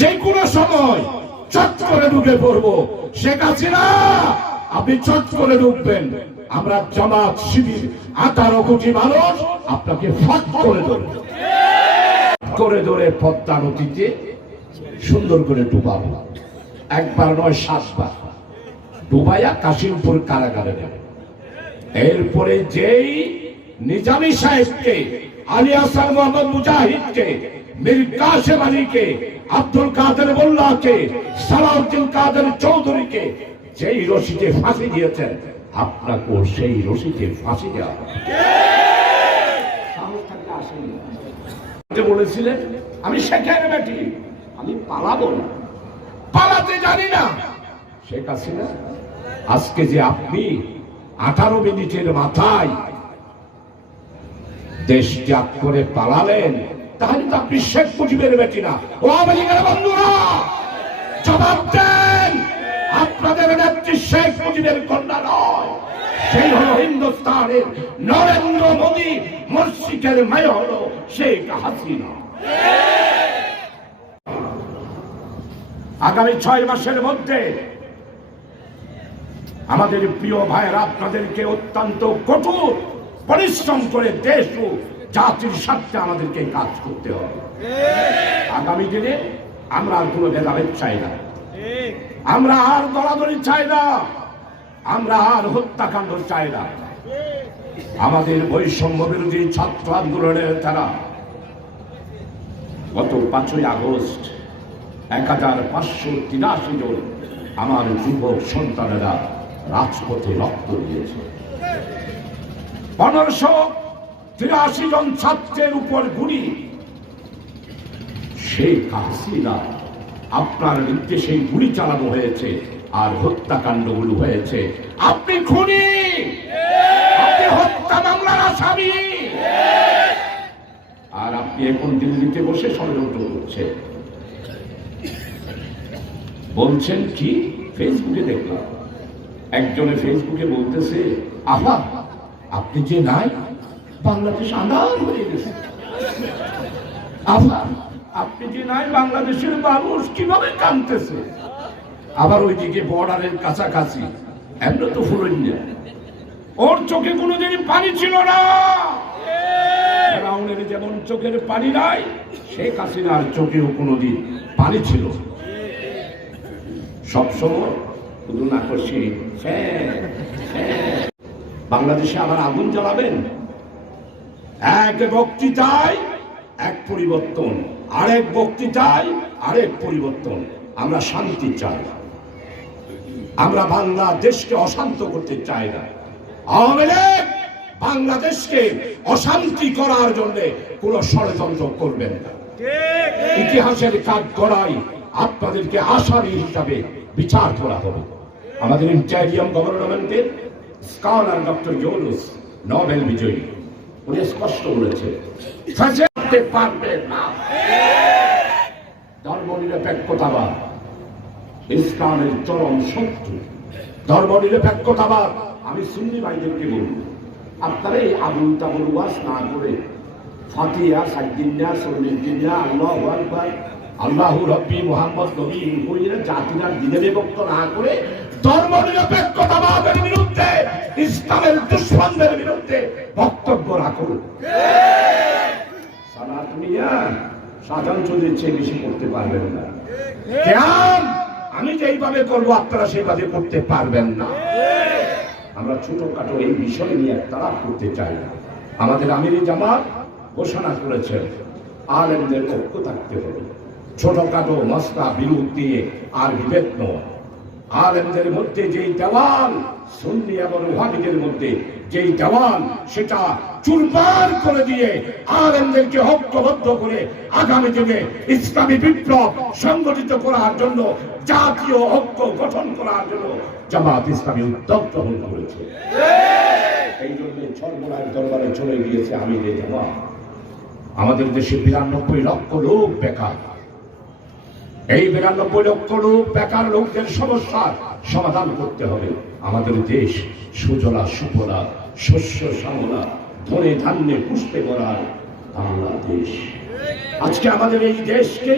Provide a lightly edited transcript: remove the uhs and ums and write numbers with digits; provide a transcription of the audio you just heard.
যে কোনো সময় চট করে ঢুকে পড়বো। শেখ হাসিনা আপনি চট করে ঢুকবেন, আমরা জামাত শিবির 18 কোটি মানুষ আপনাকে ফাঁক করে ধরবে, করে ধরে পদ্মা নদীতে সুন্দর করে ডুবাবো। একবার নয় 7 বার ডুবাইয়া কাশিমপুর কারাগারে নেবে। এরপরে যেই নিজামী সাহেবকে, আলী হাসান মোহাম্মদ মুজাহিদকে, মীর কাসেম আলীকে, আব্দুল কাদের মোল্লাকে, সালাউদ্দিন কাদের চৌধুরীকে যেই রশিদে ফাঁসি দিয়েছেন, আপনাকেও সেই রশিদে ফাঁসি দেওয়া হবে। বলেছিলেন আমি শেখের বেটি, আমি পালাবো না, পালাতে জানি না। শেখ হাসিনা আজকে যে আপনি 18 মিনিটের মাথায় দেশ ত্যাগ করে পালালেন, তাহলে তো আপনি শেখ মুজিবের বেটি না। ও আমেরিকার বন্ধুরা, জবাব দেন, আপনাদের নেত্রী শেখ মুজিবের কন্যা নয়, সেই হলো হিন্দুস্তানের নরেন্দ্র মোদী, মুর্শিদের মেয়ে হলো শেখ হাসিনা। আগামী 6 মাসের মধ্যে আমাদের প্রিয় ভাইয়েরা আপনাদেরকে অত্যন্ত কঠোর পরিশ্রম করে দেশ ও জাতির স্বার্থে আমাদেরকে কাজ করতে হবে। আগামী দিনে আমরা আর কোনো ভেদাভেদ চাই না, আমরা আর দলাদলি চাই না, আমরা আর হত্যাকাণ্ড চাই না। আমাদের বৈষম্য বিরোধী ছাত্র আন্দোলনের তারা গত 5ই আগস্ট 1583 জন আমার যুবক সন্তানেরা রাজপথে রক্ত দিয়েছে। 1583 জন ছাত্রের উপর গুলি। শেখ হাসিনা আপনার নির্দেশে গুলি চালানো হয়েছে আর হত্যাকাণ্ডগুলো হয়েছে। আপনি খুনি, আপনি হত্যা মামলার আসামি, আর আপনি এখন দিল্লিতে বসে ষড়যন্ত্র করছেন। বলছেন কি? ফেসবুকে দেখলাম একজনে ফেসবুকে বলতেছে, আহা আপনি যে নাই, বাংলাদেশ আন্ধার হয়ে গেছে। আহা আপনি যে নাই, বাংলাদেশের মানুষ কিভাবে কাঁদতেছে। আবার ওইদিকে বর্ডারের কাছাকাছি এমন তো ফুলন্যা, ওর চোখে কোনোদিন পানি ছিল না। ফেরাউনের যেমন চোখের পানি নাই, শেখ হাসিনার চোখেও কোনোদিন পানি ছিল। সবসময় শুধু না করছি বাংলাদেশে আবার আগুন জ্বালাবেন। এক বক্তৃতায় এক পরিবর্তন, আরেক বক্তৃতায় আরেক পরিবর্তন। আমরা শান্তি চাই, আমরা বাংলাদেশকে অশান্ত করতে চাই না। আওয়ামী লীগ বাংলাদেশকে অশান্তি করার জন্য কোন ষড়যন্ত্র করবেন না। ইতিহাসের কাজ করাই আপনাদেরকে আসামি হিসাবে বিচার করা হবে। আমাদের ইন্টারিয়াম গভর্নমেন্টের স্কলার ডক্টর ইউনুস, নোবেল বিজয়ী, উনি স্পষ্ট বলেছে পারবে না। ধর্মনিরপেক্ষতাবাদ ইসলামের চরম শত্রু। ধর্মনিরপেক্ষতাবাদ, আমি সুন্নি ভাইদেরকে বলব, আপনারা এই আবুল তাবুল ওয়াজ না করে ফাতিহা, সাইয়্যিদিনা, সল্লিদিনা, আল্লাহু আকবার, আল্লাহু রাব্বি, মুহাম্মদ নবী কইরা জাতিরা দিনে বিভক্ত না করে ধর্মনিরপেক্ষতাবাদের বিরুদ্ধে, ইসলামের দুশমনদের বিরুদ্ধে বক্তব্য রাখুন। সালাত মিয়া সাধারণ চুরির চেয়ে বেশি করতে পারবেন না। কেন আমি যেইভাবে করবো আপনারা সেইভাবে করতে পারবেন না। আমরা ছোটখাটো এই বিষয় নিয়ে তালাপ করতে চাই না। আমাদের আমিরি জামাত ঘোষণা করেছেন আলেমদের ঐক্য থাকতে হবে। ছোটখাটো মশলা বিরোধ দিয়ে আর বিভেদ নয়। আলেমদের মধ্যে যেই দেওয়াল, সুন্নি এবং ওয়াহাবিদের মধ্যে যেই দেওয়াল, সেটা চুরমার করে দিয়ে আলেমদেরকে ঐক্যবদ্ধ করে আগামী দিনে ইসলামী বিপ্লব সংগঠিত করার জন্য, জাতীয় ঐক্য গঠন করার জন্য জামাত ইসলামী উদ্যোগ গ্রহণ করেছে। এই জন্য সর্বনাশ দরবারে চলে গিয়েছে আমিরে জামাত। আমাদের দেশে 92 লক্ষ লোক বেকার। এই 92 লক্ষ লোক বেকার লোকদের সমস্যার সমাধান করতে হবে। আমাদের দেশ সুজলা সুফলা, শস্য শ্যামলা, ধনে ধান্যে পুষ্পে ভরা বাংলাদেশ। আজকে আমাদের এই দেশকে